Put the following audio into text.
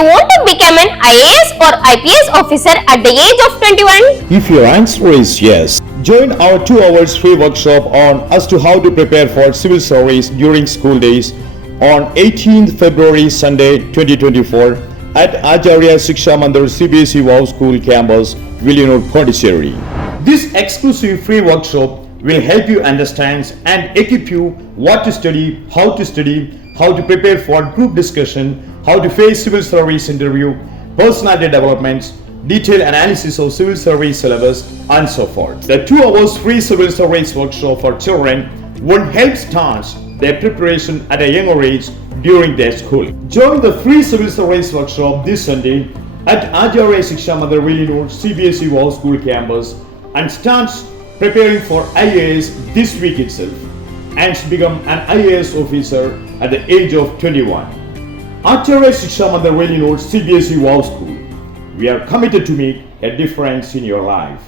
you want to become an IAS or IPS officer at the age of 21? If your answer is yes, join our 2 hours free workshop on as to how to prepare for civil service during school days on 18th February Sunday 2024 at Achariya Siksha Mandir Cbse School campus, Villianur, Pondicherry. This exclusive free workshop will help you understand and equip you what to study, how to prepare for group discussion, how to face civil service interview, personality developments, detailed analysis of civil service syllabus, and so forth. The 2 hours free civil service workshop for children will help start their preparation at a younger age during their schooling. Join the free civil service workshop this Sunday at Achariya Siksha Mandir Villianur Cbse School campus and start preparing for IAS this week itself and become an IAS officer at the age of 21. Achariya Siksha Mandir Villianur Cbse School. We are committed to make a difference in your life.